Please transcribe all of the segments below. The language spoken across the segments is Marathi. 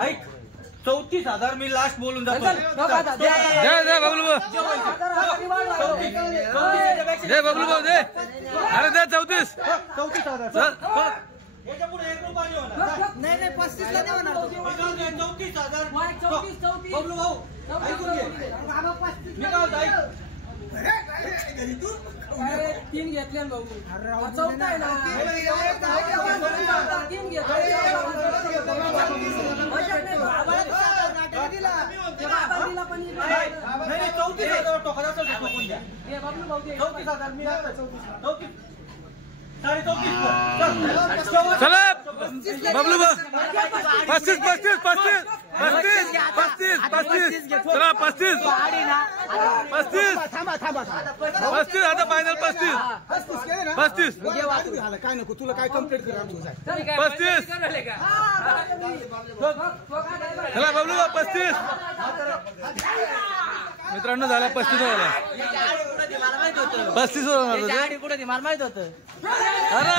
ऐक 34,000 मी लास्ट बोलून जातो. दे बबलू भाऊ दे. अरे दे 34,000. याच्या पुढे 1 रुपया नाही होणार. नाही 35 ला नाही होणार. 34,000 बबलू भाऊ ऐकून घे. मी काय होतं ऐक. तीन घेतले भाऊ. चौथा आहे ना. तीन घेतले. नाही 34,000 टोकराचं टोकून द्या. 34,000 मी 34 चला बबलू भाऊ 35 चला 35 आता फायनल 35 काय नको तुला काय कंप्लीट करा. 35 चला बबलू भाऊ 35 मित्रांनो झाला 35 झाला 35 होणार कुठे मला माहित होतं. अरे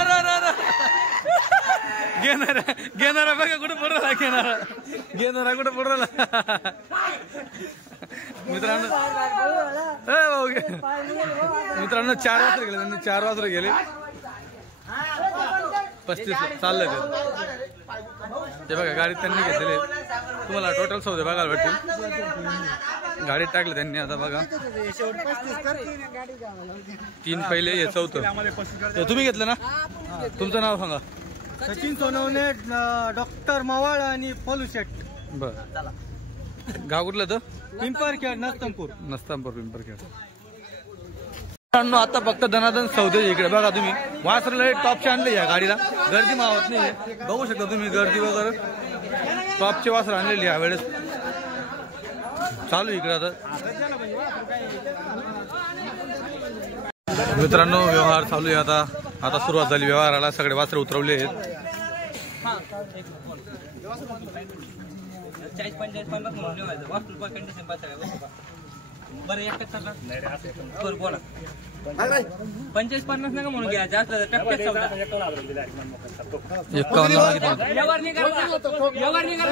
घेणारा बघा कुठे पडला घेणारा कुठे पडला मित्रांनो. मित्रांनो 4 वाजता गेले त्यांनी 4 वाजता गेले 35 चाललं ते बघा गाडीत त्यांनी घेतलेले. तुम्हाला टोटल सौदे बघायला भेटतील. गाडीत टाकले त्यांनी आता बघा 3 पहिले हे 4थं तुम्ही घेतलं ना. तुमचं नाव सांगा. सचिन सोनवणे डॉक्टर मवाळ आणि पलू शेट. बर गाव कुठलं तर पिंपरखेड नस्तंपूर पिंपरखेड. आता फक्त धनाधन सौदे इकडे बघा तुम्ही वासरला टॉपचे आणले या गाडीला. गर्दी मावत नाही बघू शकता तुम्ही गर्दी वगैरे. टॉपचे वासर आणलेली या वेळेस चालू इकडे. आता मित्रांनो व्यवहार चालू आहे. आता सुरुवात झाली व्यवहाराला. सगळे वासरे उतरवले आहेत. 40-45 बरं 51 बोला 55-50 नका म्हणून घ्या. जास्त टप्प्यात चौदा 51 व्यवहार नाही करायचा.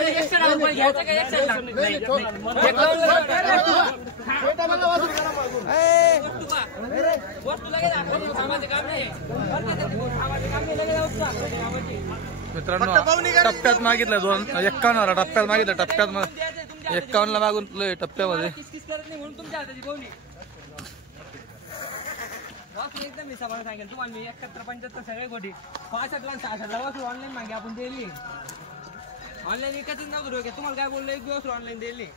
एक्स्ट्रा रुपये घ्यायचं का एक्स्ट्रा वस्तू लगेच कामाचं काम नाही. मित्रांनो टप्प्यात मागितलं 51 टप्प्यात मागितलं. टप्प्यात 51 मागून टप्प्यामध्ये म्हणून तुमच्या हाताची बोवणी एकदम मी सगळं सांगेल तुम्हाला. मी 71-75 सगळे गोटी 65 ला 66 ला वासरू ऑनलाईन मागे आपण दिली. ऑनलाईन एकच ना करू तुम्हाला काय बोललो. 1 दिवस ऑनलाईन दिली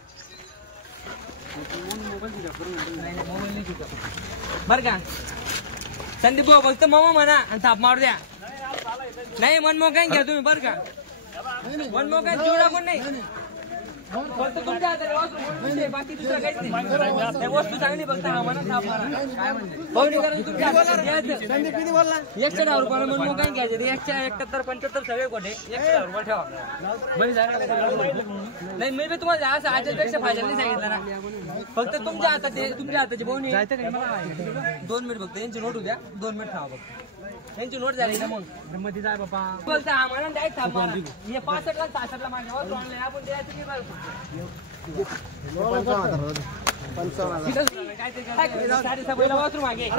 बर का. संदीप भाऊ फक्त मामा म्हणा आणि थाप मारू द्या. नाही मनमोकान घ्या तुम्ही बर का. मनमोकान जीवडा पण नाही. फक्त तुमच्या हातात बाकी दुसरं काहीच नाही. वस्तू चांगली फक्त हा म्हणा थाप मारा. पाहुणी करून तुमच्या हातात घ्यायचं. संदीप किती बोलला 110 रुपयाला मनमोकान घ्यायचं. 171-75 सगळे कोठे 110 रुपये ठेवा. नाही मी बी तुम्हाला असं आजपेक्षा फायदा नाही सांगितलं ना. फक्त तुमच्या हाताची बोवणी 2 मिनिट फक्त यांची नोट द्या. 2 मिनिट ठेवा फक्त. यांची नोट झाली ना मग मध्ये जाय बाबा बोलता हा म्हणा डायरेक्ट थांबा. हे 65 ला 66 ला मागे ऑनलाईन आपण द्यायचं नाही.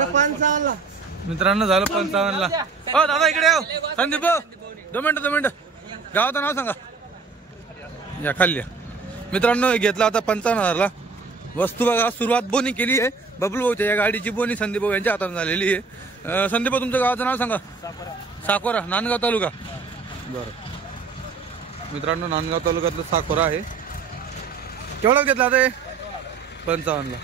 55 मित्रांनो झालं 55 ला. हो दादा इकडे येऊ. संदीप 2 मिनिटं गावाचं नाव सांगा. या खाली मित्रांनो घेतला आता 55,000 ला. वस्तू बघा सुरुवात बोनी केली आहे. बबलू भाऊच्या या गाडीची बोनी संदीप भाऊ यांच्या हातात झालेली आहे. संदीप भाऊ तुमचं गावाचं नाव सांगा. साकोरा नांदगाव तालुका. बरं मित्रांनो नांदगाव तालुक्यातलं साकोरा आहे. केवढा घेतला ते 55 ला.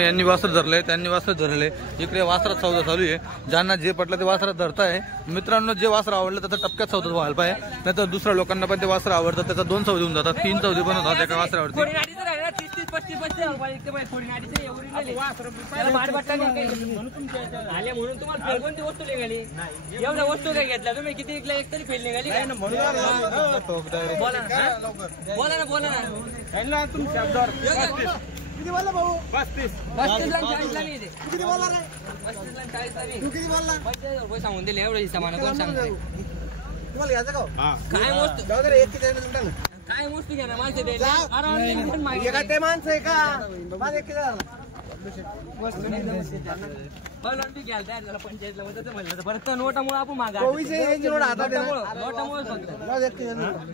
यांनी वासर धरले, त्यांनी वासर धरले. इकडे वासरात सौदा चालू आहे. ज्यांना जे पटलं ते वासरात धरताय. मित्रांनो, जे वासर आवडलं त्याचा टपक्यात सौदा व्हायला पाहिजे, नाही तर दुसऱ्या लोकांना पण ते वासर आवडतात. त्याचा 2 सौदे होऊन जातात, 3 सौदे पण होतात एका वासरावरती. म्हणून तुम्हाला कोणती वस्तू निघाली? एवढ्या वस्तू काय घेतल्या तुम्ही? किती विकल्या? एक तरी फेल निघाली. बोला ना, बोला ना. किती बोलला भाऊ? 35 ला 40 ला नाही दे. किती बोलला रे? 35 ला 40 ला नाही. तू किती बोलला? 50 रुपये सांगून दिले. एवढं हिसाबाने कोण सांगते? तुम्हाला घ्यायचं का? काय वस्तू? जाऊ दे रे, एक किती ना. काय वस्तू घ्या ना माणसं द्यायला? अरे एका ते माणसं आहे का? माझं एक किती झालं? पंचायतला म्हणलं परत नोटामुळे आपण मागा नोटामुळे फक्त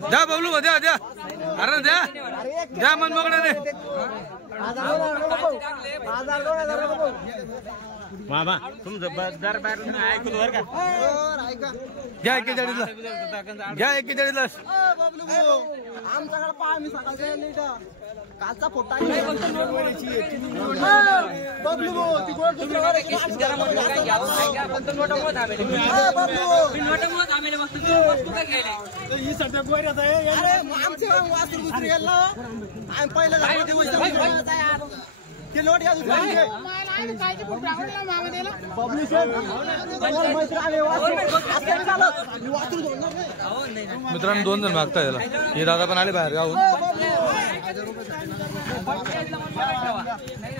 द्या बबलू, द्या द्या. अरे द्या द्या, मन मोकळ्याने. मामा तुमचं बददार ऐकून बर का? घ्या 41ला, घ्या 41ला. आमच्याकडे पहा, मी सकाळी कालचा फोटा मित्रांनो 2 जण मागता याला. हे दादा पण आले बाहेर गावून.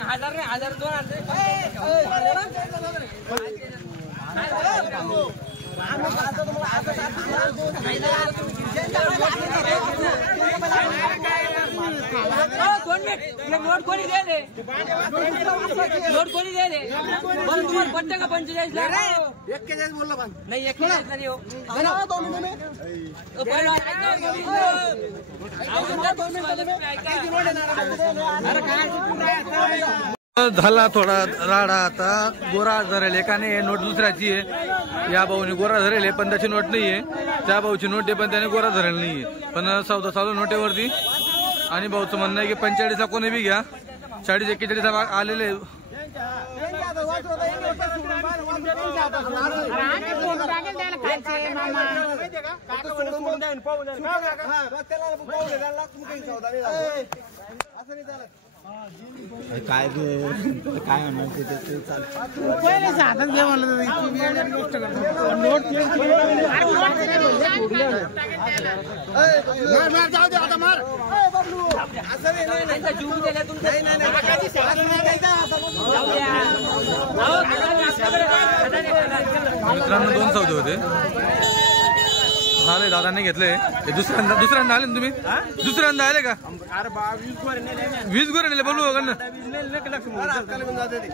1000 नाही, 1000 2,000. नोट कोणी दे रे? नोट कोणी दे रे? पण तुम्हाला पट्टे का 45 ला? 41 बोलला पण नाही, 41 नाही हो. झाला थोडा राडा. आता गोरा धरेल एकाने, नोट दुसऱ्याची आहे. या भाऊने गोरा धरेल पण त्याची नोट नाहीये. त्या भाऊची नोट आहे पण त्याने गोरा धरेल नाहीये. पण सौदा चालू नोटेवरती. आणि भाऊचं म्हणणं आहे की 45ला कोणी बी घ्या. 40 41 आलेले. काय काय मित्रांनो 2 सौदे होते. आले दादाने घेतले. दुसऱ्यांदा आले ना तुम्ही? दुसऱ्यांदा आले का? 20 गोरे नेले बोलू कडनं.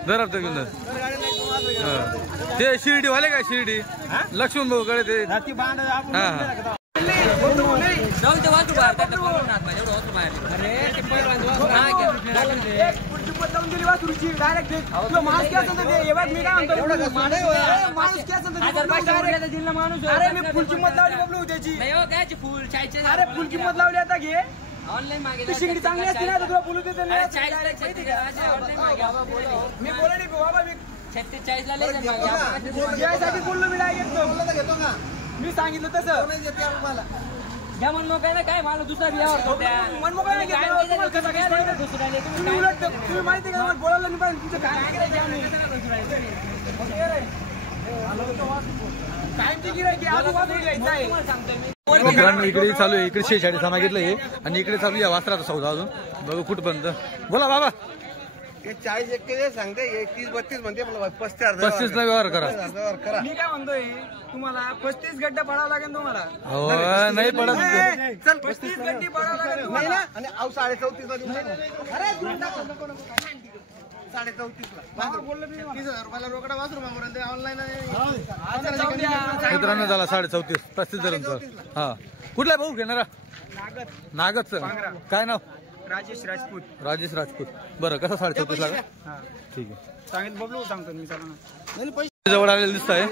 दर हप्ता घेऊन ते शिर्डी वाले का? शिर्डी लक्ष्मण भाऊ कडे ते. हा जाऊन ते वाचू बाहेर एवढं वाचू बाहेर. अरे ते फुल अरे फुल किंमत लावली आता घे. ऑनलाईन मागे शिंगडी चांगली असते ना, तुला बोलू देते ना. मी बोला नाही बाबा, मी 46 ला यासाठी बोललो. मी घेतो का? मी सांगितलं तसं घ्या. मनमोकळ्याला काय मला दुसरा बियावर मनमोकळ्याला तुम्ही माहिती का? मला बोलायला नाही पाहिजे. तुमचं कायमची गिरायकी सांगतोय मी. मित्रांनो इकडे चालू आहे. इकडे 46 मागितलं हे आणि इकडे चालू या वासराचा सौदा अजून. बघू कुठपर्यंत. बोला बाबा. 40 41 सांगते, 31 32 म्हणते. 35 ला व्यवहार करा. मी काय म्हणतोय तुम्हाला, 35 गड्डा पडावं लागेल तुम्हाला. हो नाही पडत. चल 35 गड्डी पडावं लागेल नाही तुम्हाला. ना. आणि 34.5 ला देऊन अरे 34.5 ला 30,000 रुपयाला रोकडा वासरू मागून ऑनलाईन. मित्रांनो झाला 34.5 35 धरून. हा कुठला भाऊ घेणारा? नागत. काय नाव? राजेश राजपूत. राजेश राजपूत. बरं कसं 34.5 लागा? ठीक आहे. सांगितलं बबलू सांगतो मी. चला जवळ आलेलं दिसत आहे.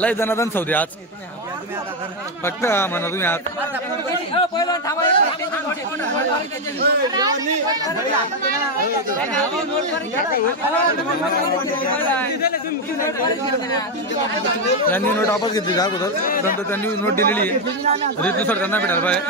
लय दनादन सौदे आज. फक्त म्हणा तुम्ही आज. यांनी नोट वापस घेतली का अगोदर, परंतु त्यांनी नोट दिलेली आहे रीतनुसार त्यांना भेटायला पाहिजे.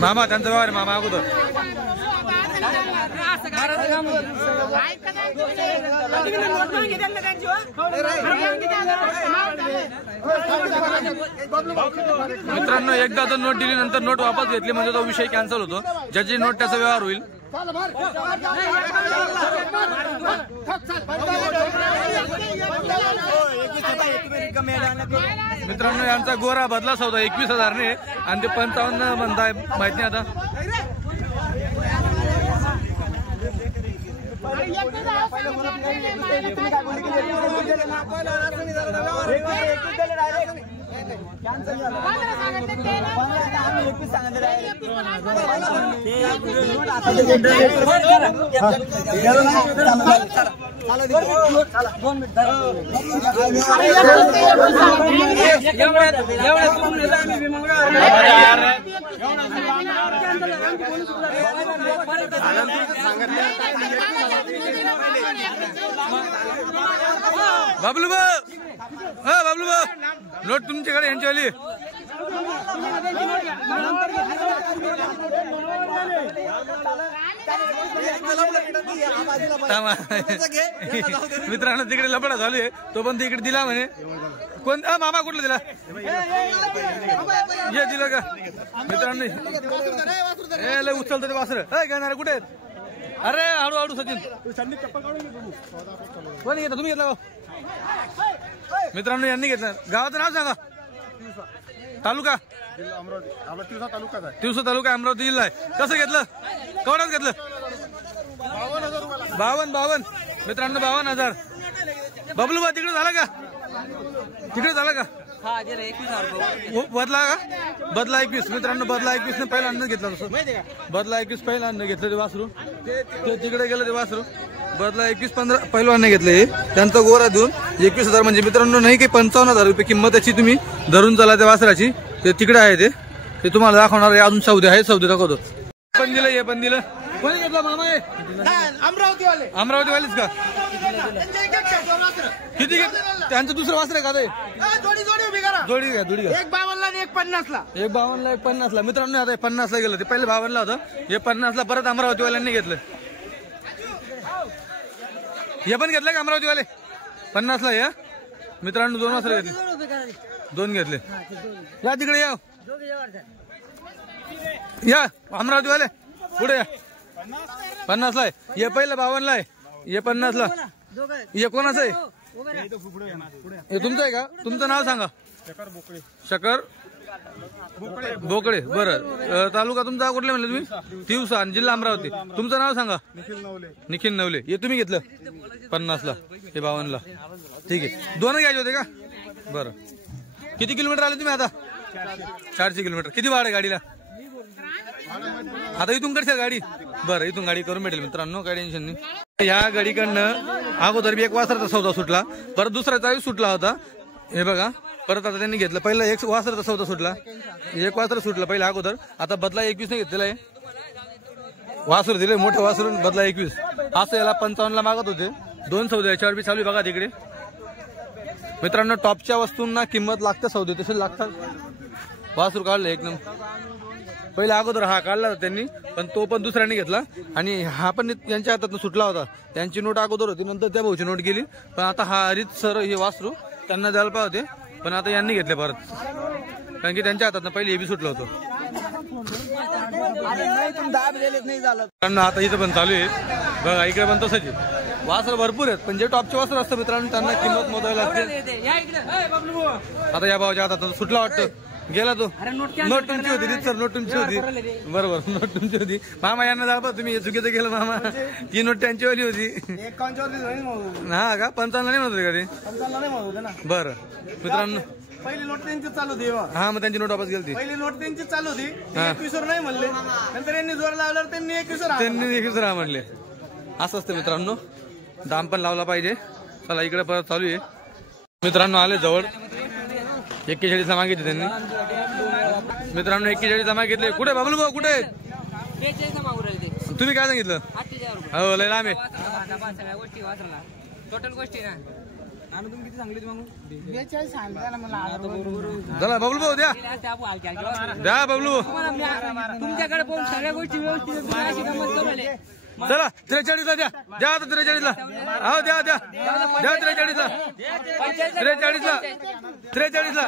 मामा त्यांचा व्यवहार मामा अगोदर मित्रांनो एकदा जर नोट दिली नंतर नोट वापस घेतली म्हणजे तो विषय कॅन्सल होतो. ज्याची नोट त्याचा व्यवहार होईल. मित्रांनो यांचा गोरा बदला सौदा 21,000 ने आणि ते 55 म्हणताय माहित नाही आता. बाबलू भाऊ, हा बाबलू भाऊ, नोट तुमच्याकडे यांच्यावाली. मित्रांनो तिकडे लफडा चालू आहे, तो पण तिकडे दिला म्हणे. कोण मामा कुठला दिला? हे दिलं का मित्रांनो? हे लय उचलतं ते वासर. घेणार कुठे आहेत? अरे हळू हळू सचिन कोणी घेतला? तुम्ही घेतला? मित्रांनो यांनी घेतलं. गावाचं नाव सांगा. तालुका तिवसा तालुका अमरावती जिल्हा आहे. कसं घेतलं? केवढ्यात घेतलं? 52. मित्रांनो 52,000. बबलू बा तिकडे झाला का? तिकडे झाला का? बदला का? बदला 21. मित्रांनो बदला 21 ने पहिला अन्न घेतला. बदला 21 पहिला अन्न घेतलं ते वासरू. ते तिकडे गेलं ते वासरू. बदला 21-15 पहिलवानने घेतले. त्यांचा गोरा देऊन 21,000 म्हणजे मित्रांनो नाही काही 55,000 रुपये किंमत त्याची. तुम्ही धरून चला त्या वासराची. ते तिकडे आहे ते तुम्हाला दाखवणार आहे. अजून सौदे आहे, सौदे दाखवतो. पण दिलं हे पण दिलं. कोणी घेतला मामा? आहे अमरावतीवालीच का? किती घेत? त्यांचं दुसरं वासर आहे का? जोडी घ्या. 1,52 आणि 1,50 1,52 1,50. मित्रांनो आता 50 गेलं. ते पहिले 52 होतं. हे 50 परत अमरावतीवाल्यांनी घेतलं. हे पण घेतलं का अमरावतीवाले? 50 या मित्रांनो 2 वासरे घेतले. 2 घेतले. या तिकडे या अमरावतीवाले पुढे या. 50 आहे. हे पहिलं 52 आहे. हे 50. हे कोणाचं आहे? हे तुमचं आहे का? तुमचं नाव सांगा. शकर बोकडे. बरं तालुका तुमचा कुठले म्हणले तुम्ही? तिवसा आणि जिल्हा अमरावती. तुमचं नाव सांगा. निखिल नवले. हे तुम्ही घेतलं 50 हे 52. ठीक आहे. 2 घ्यायचे होते का? बरं. किती किलोमीटर आले तुम्ही आता? 400 किलोमीटर. किती भाडं गाडीला? आता इथून कडच्या गाडी? बरं इथून गाडी करून भेटेल मित्रांनो, काही टेन्शन नाही. ह्या गाडीकडनं अगोदर बी एक वासराचा सौदा सुटला, परत दुसऱ्याचाही सुटला होता. हे बघा परत आता त्यांनी घेतलं. पहिला एक वासराचा सौदा सुटला, एक वासर सुटला पहिला अगोदर. आता बदला 21 ने घेतलेला आहे. वासर दिले मोठे वासरून बदला 21. असं याला 55 मागत होते. 2 सौदे याच्यावर बी चालू बघा तिकडे. मित्रांनो टॉपच्या वस्तूंना किंमत लागते, सौदे तसे लागतात. वासरू काढलं एक नंबर. पहिला अगोदर हा काढला होता त्यांनी, पण तो पण दुसऱ्याने घेतला. आणि हा पण यांच्या हातात सुटला होता. त्यांची नोट अगोदर होती, नंतर त्या भाऊची नोट गेली. पण आता हा हरित सर हे वासरू त्यांना द्यायला पाहिजे होते, पण आता यांनी घेतले परत, कारण की त्यांच्या हातात पहिले हे बी सुटलं होतं. आता इथं पण चालू आहे बघा, इकडे पण तसंच आहे. वासर भरपूर आहेत, पण जे टॉपचे वासर असतं मित्रांनो त्यांना किंमत मोजावी लागते. आता या भावाच्या हातात सुटला वाटतं, गेला तो. नोट तुमची होती सर, नोट तुमची होती. बरोबर नोट तुमची होती. मामा यांना दाखवा तुम्ही चुकीचं केलं मामा. ती नोट त्यांची वाली होती. हा का 55 नाही म्हणत होते का ते? बरं मित्रांनो पहिली नोट त्यांची चालू होती. हा मग त्यांची नोट वापस गेली पहिली नोट त्यांची चालू होती. हा. 21 नाही म्हणले. नंतर यांनी जोर लावल्यावर त्यांनी 21 त्यांनी 21 राहा म्हणले. असं असतं मित्रांनो, दाम पण लावला पाहिजे. चला इकडे परत चालू आहे मित्रांनो. आले जवळ 41 मागितले त्यांनी मित्रांनो. 41 मागितले. कुठे बाबलू भाऊ कुठे? तुम्ही काय सांगितलं? हो लय लांब आहे. टोटल गोष्टी ना तुम्ही किती सांगली मग? चला बबलू भाऊ द्या द्या बबलू. तुमच्याकडे पाहून सगळ्या गोष्टी व्यवस्थित चला 43 ला द्या. द्या आता 43 ला. हो द्या द्या द्या 43 ला. 43 ला 43 ला.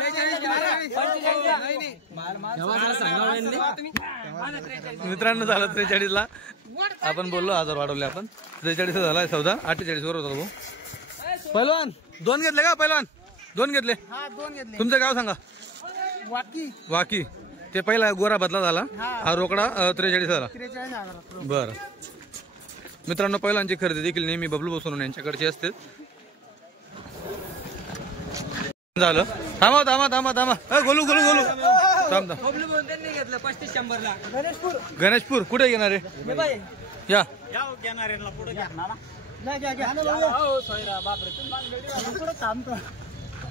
मित्रांनो झालं 43 ला. आपण बोललो 1000 वाढवले आपण. 43 झाला सौदा. 48 वर होता भाऊ. पहिलवान 2 घेतले का? पहिलवान 2 घेतले. तुमचं गाव सांगा. वाकी. ते पहिला गोरा बदला झाला. हा रोकडा 43 झाला. बर मित्रांनो, पहिल्यांची खरेदी देखील नेहमी बबलू बसवून यांच्याकडची असते. झालं. थांबा थांबा थांबा थांबा. गोलू गोलू गोलू थांब. घेतलं 35-100 ला. गणेशपूर कुठे घेणार आहे? या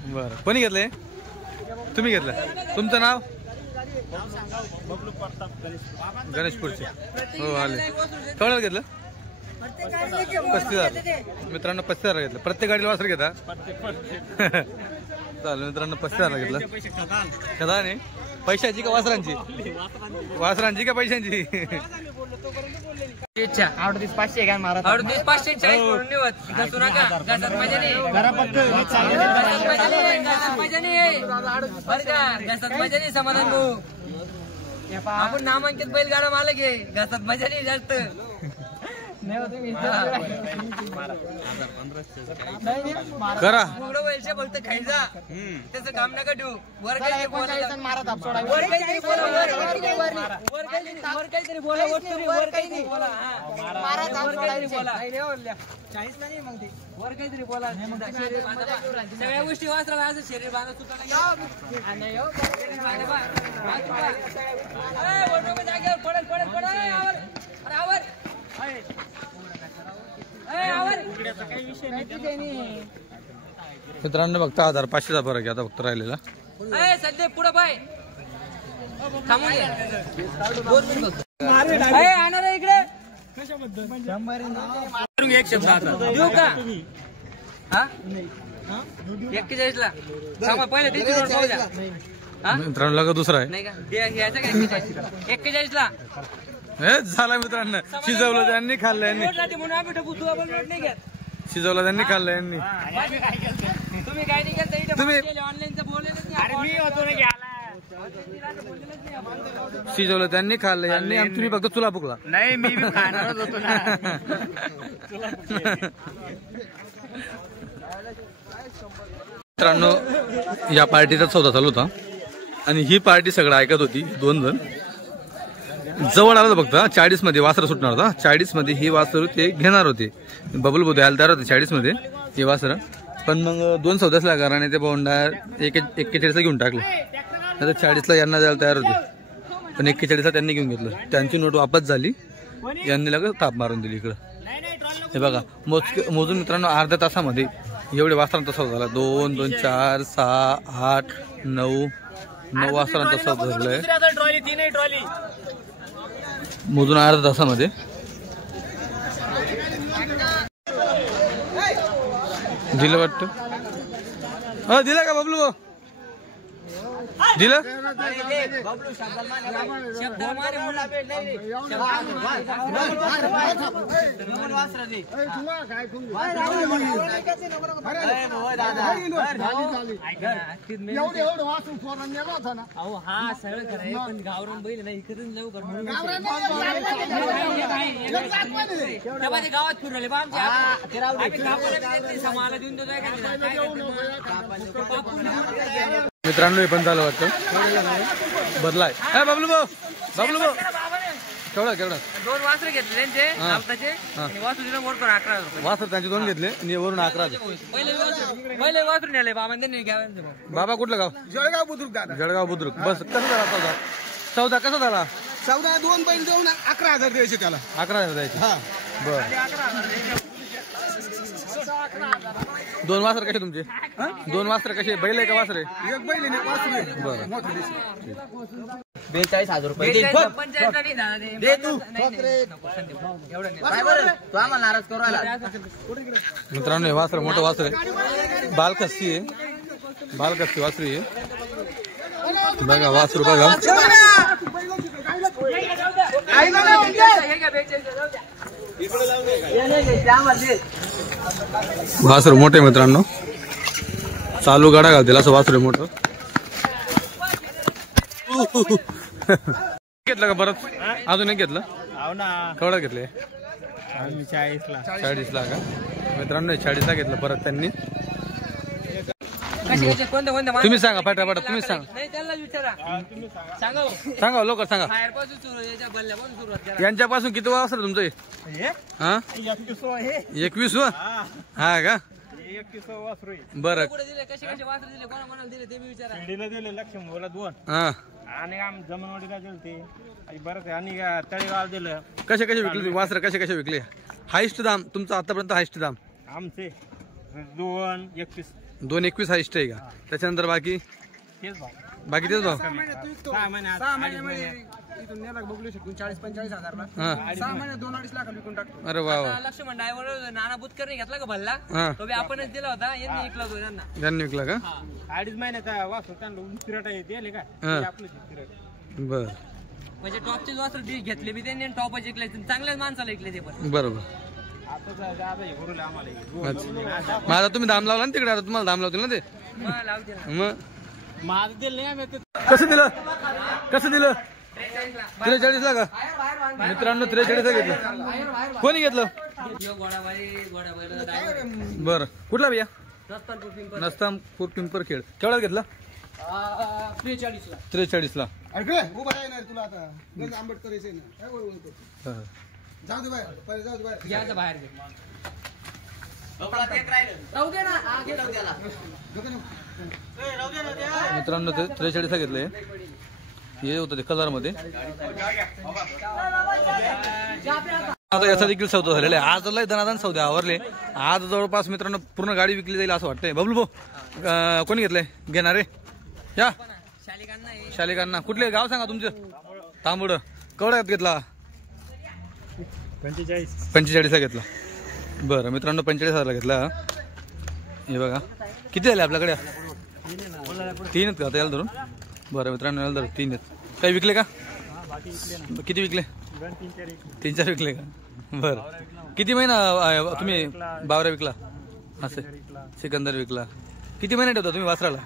बर. कोणी घेतलंय? तुम्ही घेतलं. तुमचं नाव? गणेशपूरचे. हो आले. केवढ्याला घेतलं? 35,000. मित्रांनो 35,000 घेतलं. प्रत्येक गाडीला वासर घेता? चालेल मित्रांनो 35,000 घेतलं. कदा नाही पैशाची का वासरांची? वासरांची का पैशांची? 38,500 घ्या महाराज. 38,540 म्हणून निवत. घसू नका. घसत मजा नाही. घसत मजा नाही. समाधान भाऊ आपण नामांकित बैलगाडा मालक आहे. घसत मजा नाही जास्त. करा पैसे फक्त खायचा. त्याचं काम नका ठेवू. वर काहीतरी बोला. वर काहीतरी बोला. वर काहीतरी बोला. वर काहीतरी बोला. वर काहीतरी बोला. सगळ्या गोष्टी वाचला. असं शरीर बांधत सुद्धा जागेवर पडल पडल पडल. आवर मित्रांनो फक्त 1500चा फरक आहे आता फक्त राहिलेला. सध्या पुढे पाय थांबून आणा रे इकडे. एक शब्द देऊ का? हा 41 ला थांबा. पहिले तिथे रोड पाहू द्या. मित्रांनो लगा दुसरा आहे नाही का? याचा काय 41 ला झाला. मित्रांनो शिजवलं त्यांनी खाल्लं. यांनी शिजवलं त्यांनी खाल्लं. यांनी तुम्ही काय नाही केलं? तुम्ही ऑनलाईनचं बोललेलंच नाही. शिजवलं त्यांनी खाल्लं. यांनी आणि तुम्ही फक्त चुला फुकला. नाही मी खाणारच होतो ना. मित्रांनो या पार्टीचा सौदा चालू होता आणि ही पार्टी सगळं ऐकत होती. 2 जण जवळ आलं फक्त. 40 मध्ये वासर सुटणार होता. 40 मध्ये ही वासर ते घेणार होते. बबलू बोलतो यायला तयार होते 40 मध्ये हे वासर. पण मग 2 सौदा असल्या कारणाने ते बोंडा 41ला घेऊन टाकले. आता 40ला यांना जायला तयार होते पण 41ला त्यांनी घेऊन घेतलं. त्यांची नोट वापस झाली. यांनी लगेच ताप मारून दिली इकडं. हे बघा मोजून मित्रांनो अर्ध्या तासामध्ये एवढे वासरांचा सौदा झाला. 2 2 4 6 8 9 वासरांचा सौदा झालाय मोजून अर्ध्या तासामध्ये. दिलं वाटतं. हो दिलं का बबलू? दिलं हा सगळं खरं पण गावरान बैल नाही इकडून लवकर गावात फिरून राहिले. समाला देऊन देतो. मित्रांनो हे पण झालं वाटतं. बदलाय बबलू भाऊ. बबलू भाऊ केवढा 2 वासरे घेतले त्यांचे आपल्याचे आणि वासुरीला मोड करून 11,000 रुपये. वासर त्यांचे 2 घेतले आणि वरून 11. पहिले वासरू नेले बाबा त्यांनी घ्यावे. बाबा कुठलं गाव? जळगाव बुद्रुक दादा. जळगाव बुद्रुक. बस कसं झाला सौदा कसा झाला? 2 बैल देऊन 11,000 द्यायचे त्याला. 11,000 द्यायचे. हा बर 2 वासर कसे तुमचे? 2 वासर कसे? बैल आहे का वासर आहे? एक बैल आहे वासरू आहे. बरं. मोठं दिसतं. 42,000 रुपये दे तू. तू आम्हाला नाराज करू राहिला. मित्रांनो हे वासर मोठं वासर आहे. बालकस्ती आहे. बालकस्ती वासरी आहे. बघा वासरू बघा. वासरू मोठे मित्रांनो. चालू गाडा घालतील असं वासरू मोठं. घेतलं का परत? अजून एक घेतलं? केवढं घेतले? 40ला का? मित्रांनो 40ला घेतलं परत त्यांनी. तुम्ही सांगा फटाफट. तुम्ही सांगा लवकर सांगा. यांच्यापासून किती वासर तुमचं? 21 हा का? बरं. कसे विकले वासर? कसे विकले? हायस्ट दाम तुमचं आतापर्यंत? हायस्ट दाम आमचे 2,21 हायस्ट आहे का? त्याच्यानंतर बाकी तेच भाव. 6 महिने इथून नेला बघू शकतो 40-45 हजारला. 6 महिने 2-2.5 लाख विकून टाकतो. अरे वा. लक्ष्मण ड्रायव्हर नाना बुतकर घेतला का भल्ला? तो बी आपणच दिला होता. यांनी विकला तो त्यांना. त्यांनी विकला का? 2.5 महिन्याचा वासर त्यांना उंचिराटा दिले का? आपलं बर. म्हणजे टॉपचे वासर घेतले बी त्यांनी टॉपच विकले. चांगल्याच माणसाला विकले ते पण. बरोबर. माझा तुम्ही दाम लावला ना तिकडे? आता तुम्हाला दाम लावतील ना ते? मग कसं दिलं? 43ला का? मित्रांनो 43ला घेतलं. कोणी घेतलं? बर. कुठला भैया? नस्तामपूर पिंपरखेड. केवढ्यात घेतला? 43ला. तुला आता आंबेडकर जाऊ दे बाहेर. मित्रांनो 43ला घेतलंय. हे होतं ते कलर मध्ये. आता याचा देखील सौदा झालेला आहे. आज लय दनादन सौदे आवरले. आज जवळपास मित्रांनो पूर्ण गाडी विकली जाईल असं वाटतंय. बबलू भाऊ कोणी घेतलंय? घेणारे या शालिकांना. कुठले गाव सांगा तुमचं? तांबड. केवढ्यात घेतला? 45ला घेतला. बरं मित्रांनो 45,000ला घेतला. हे बघा किती झाले आपल्याकडे? 3 आहेत का आता याला धरून? बरं मित्रांनो याला धरून 3 आहेत. काही विकले का? किती विकले? 3-4 विकले का? बरं. किती महिना तुम्ही बावरा विकला? असं सिकंदर विकला. किती महिने ठेवता तुम्ही वासराला?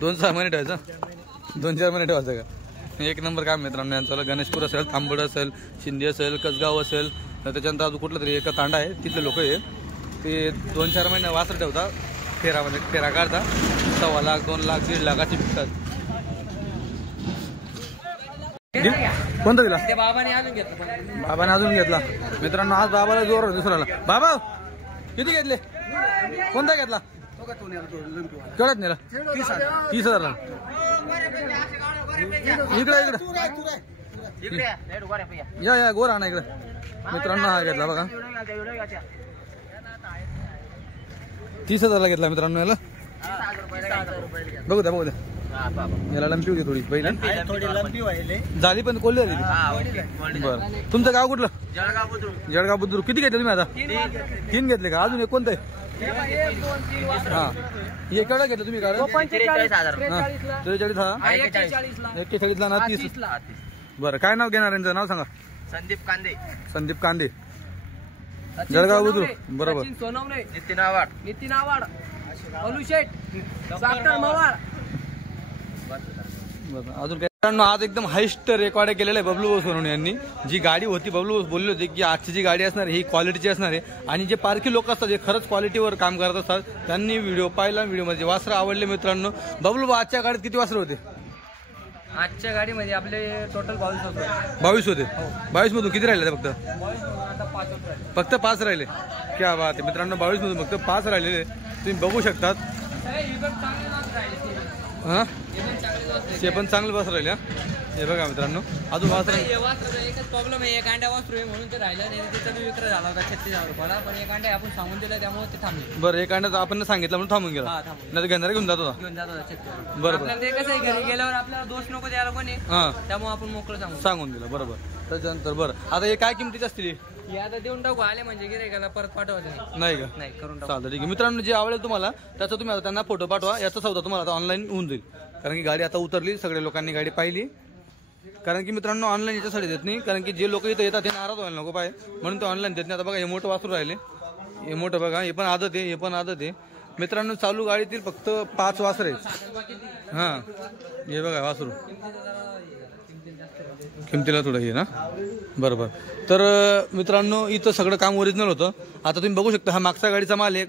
2-6 महिने ठेवायचं? 2-4 महिने ठेवायचं का? एक नंबर काम मित्रांनो यांचा. गणेशपूर असेल, तांबड असेल, शिंदे असेल, कसगाव असेल, त्याच्यानंतर अजून कुठलं तरी एक तांडा आहे तिथले लोक आहे ते 2-4 महिने वासर ठेवतात. फेरा काढता. 1.25 लाख 2 लाख 1.5 लाखाची विकतात. कोणता दिला? बाबाने अजून घेतला. मित्रांनो आज बाबाला जोर दुसऱ्याला. बाबा किती घेतले? कोणता घेतला? केवढ्यात नेला? 30,000ला. इकडे या गोरा ना इकडे. मित्रांनो हा घेतला बघा 30,000ला घेतला मित्रांनो. याला बघू द्या याला लंपी होती थोडी पहिली झाली पण कोल्ही झाली. बरं. तुमचं गाव कुठलं? जळगाव बुद्रुक. किती घेतले तुम्ही आता? 3 घेतले का? अजून एक कोणतं आहे? हा हे केवढं घेतलं तुम्ही गाडी? 45,000. 43 हा 41ला ना 30. बरं काय नाव घेणार यांचं? नाव सांगा. संदीप कांदे. जळगाव बुद्रुक. बरोबर. नितीन आवाड अनुशेठ डॉक्टर मवाळ. अजून काय? आज एकदम हायस्ट रेकॉर्ड केलेलं आहे बबलू सोनवणे यांनी. जी गाडी होती बबलू बोलले होते की आजची जी गाडी असणार ही क्वालिटीची असणार आहे. आणि जे पारखी लोक असतात जे खरंच क्वालिटीवर काम करत असतात त्यांनी व्हिडिओ पाहिला. व्हिडिओमध्ये वासरं आवडले मित्रांनो. बबलू आजच्या गाडीत किती वासरं होते? आजच्या गाडीमध्ये आपले टोटल 22 होते. 22 होते. 22 मधून किती राहिले फक्त? आता 5 होते. फक्त 5 राहिले. क्या बात आहे मित्रांनो, 22 मधून फक्त 5 राहिलेले तुम्ही बघू शकतात. हा ते पण चांगले बस राहिले. हे बघा मित्रांनो, अजून एकच प्रॉब्लेम आहे, एक अंड्या वासरू आहे म्हणून ते राहिलं नाही. त्याचा बी विक्रय झाला होता 36,000 रुपयाला, पण एक अंड्या आपण सांगून दिलं त्यामुळे ते थांबले. बरं, एक अंड्याचा आपण सांगितलं म्हणून थांबून गेला. नाही तर घेणार घेऊन जात होता. घेऊन जात होता 36,000. बरोबर. ते कसं आहे, घरी गेल्यावर आपल्याला दोष नको द्यायला कोणी, हा त्यामुळे आपण मोकळं सांगून दिलं. बरोबर. त्याच्यानंतर बरं, आता हे काय किमतीचे असतील? हे आता देऊन टाकू, आले म्हणजे गिऱ्हाईकाला परत पाठवायचं नाही का? नाही, करून टाकू. चालतं, ठीक आहे मित्रांनो. जे आवडेल तुम्हाला त्याचा तुम्ही आता त्यांना फोटो पाठवा. याचा सौदा तुम्हाला आता ऑनलाईन होऊन जाईल, कारण की गाडी आता उतरली, सगळ्या लोकांनी गाडी पाहिली. कारण की मित्रांनो ऑनलाईन याच्यासाठी देत नाही, कारण की जे लोक इथं येतात ते नाराज व्हायला नको पाहिजे म्हणून ते ऑनलाईन देत नाही. आता बघा हे मोठं वासरू राहिले, हे मोठं बघा, हे पण आदत आहे, हे पण आदत आहे मित्रांनो. चालू गाडीतील फक्त 5 वासर आहेत. हां, हे बघा वासरू किमतीला थोडं हे ना. बरोबर. तर मित्रांनो इथं सगळं काम ओरिजिनल होतं. आता तुम्ही बघू शकता, हा मागच्या गाडीचा माल आहे.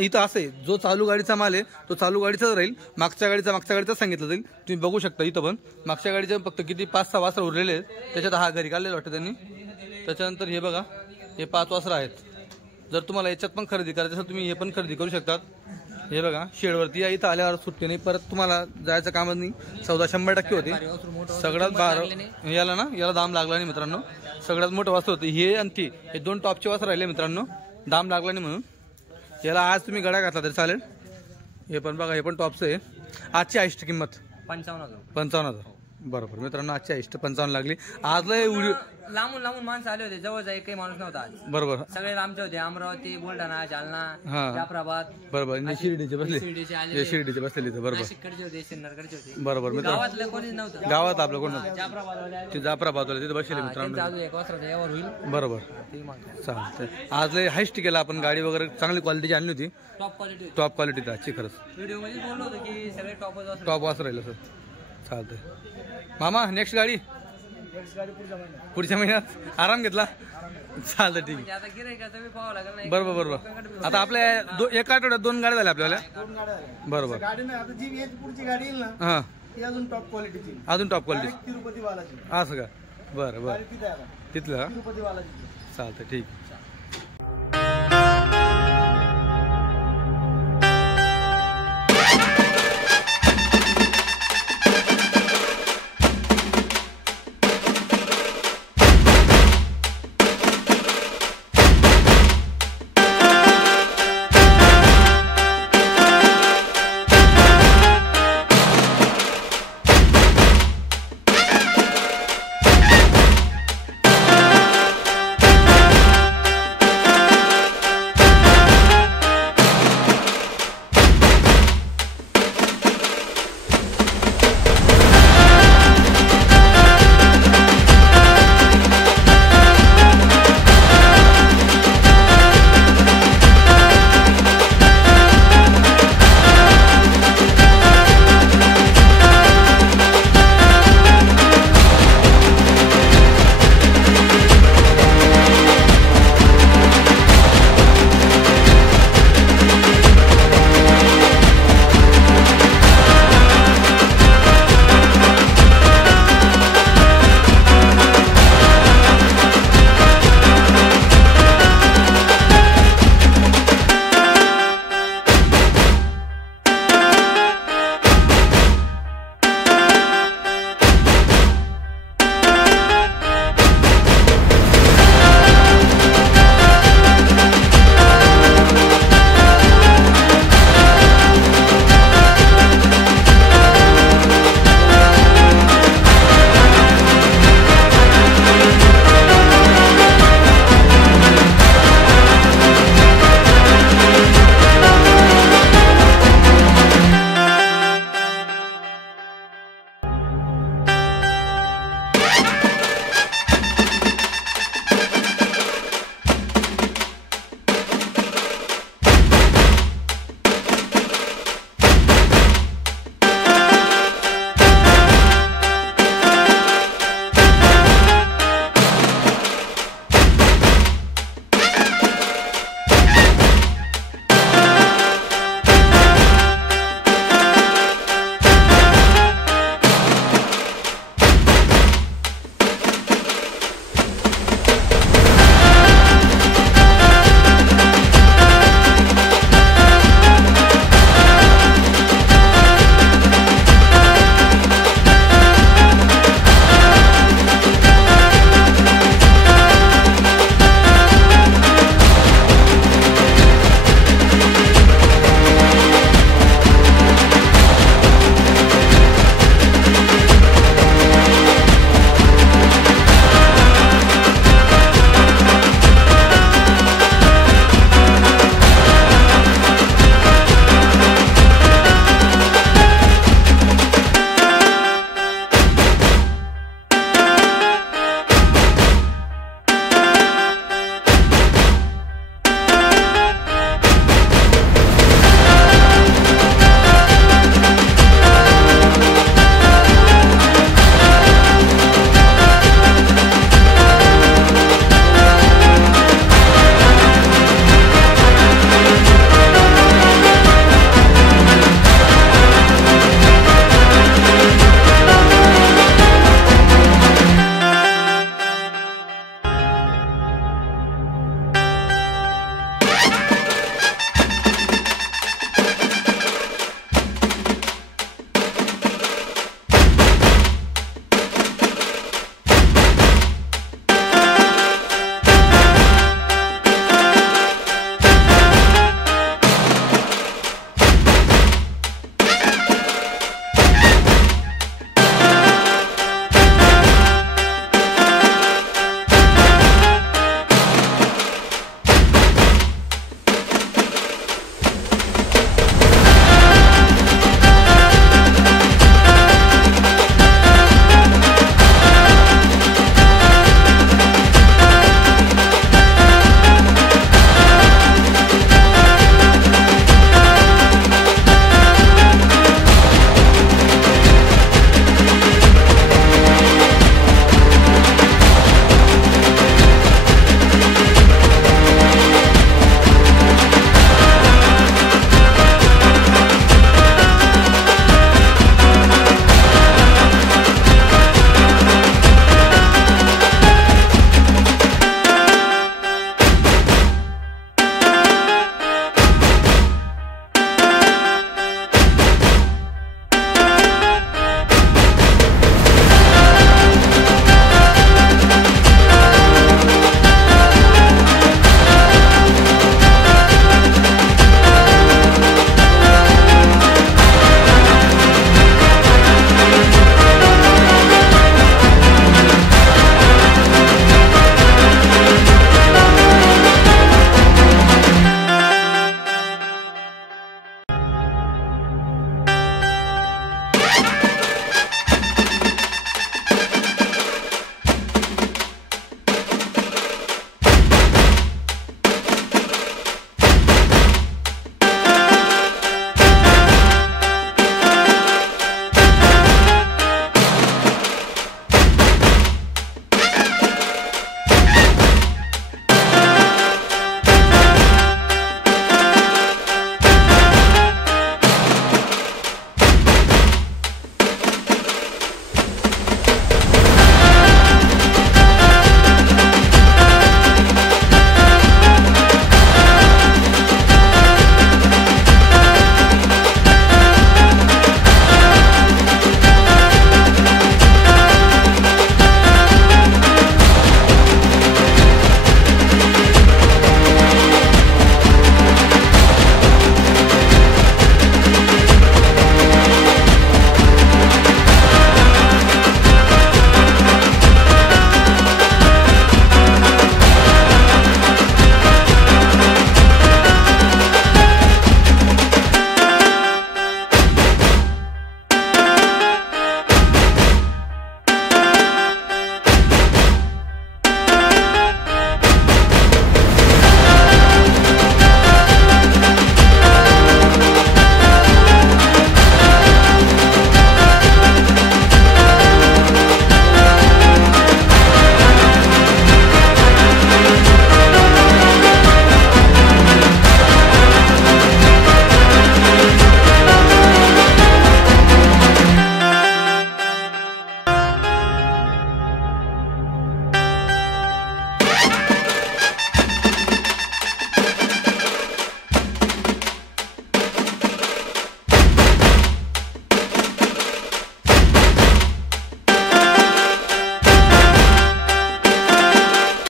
इथं असं आहे, जो चालू गाडीचा माल आहे तो चालू गाडीचाच राहील, मागच्या गाडीचाच सांगितलं जाईल. तुम्ही बघू शकता इथं पण मागच्या गाडीच्या फक्त किती 5-6 वासरं उरलेले आहेत. त्याच्यात हा घरी काढलेला वाटतं त्यांनी. त्याच्यानंतर हे बघा, हे 5 वासरं आहेत. जर तुम्हाला याच्यात पण खरेदी करायचं असेल तुम्ही हे पण खरेदी करू शकतात. हे बघा शेडवरती या, इथं आल्यावर सुट्टी नाही, परत तुम्हाला जायचं कामच नाही. 100% होते. सगळ्यात बाहेर याला ना, याला दाम लागला नाही मित्रांनो. सगळ्यात मोठं वासर होतं हे, आणि ती हे 2 टॉपचे वासर राहिले मित्रांनो. दाम लागला नाही म्हणून याला आज तुम्ही गडा घातला तरी चालेल. हे पण बघा, हे पण टॉपचं आहे. आजची हायस्ट किंमत 55,000. बरोबर मित्रांनो, आजची हायस्ट 55 लागली. आज लय लांबून माणसं आले होते, जवळचा एकही माणूस नव्हता आज. बरोबर. सगळे लांबचे होते, अमरावती, बुलढाणा, जालना, जाफराबाद. बरोबर. शिर्डीचे बसले इथं. बरोबर. नाशिककडचे होते, सिन्नरकडचे होते. बरोबर मित्रांनो, गावातलं कोणीच नव्हतं. गावात आपलं कोण नव्हतं. जाफराबाद जाफराबादवाले तिथे बसले मित्रांनो. अजून एक वासराचा यावर होईल. बरोबर. चालतंय. आज लय हायस्ट केला आपण, गाडी वगैरे चांगली क्वालिटीची आणली होती. टॉप क्वालिटी आजची खरंच. व्हिडिओ मध्ये बोललो होतो की सगळे टॉप वासर राहिलं सर. चालतंय मामा, नेक्स्ट गाडी पुढच्या महिन्यात आराम घेतला. चालतं, ठीक आहे. बरोबर. आता आपल्या एका आठवड्यात 2 गाड्या झाल्या आपल्याला. बरोबर. हा, अजून टॉप क्वालिटीची. असं का? बरं. तिथलं चालतं, ठीक.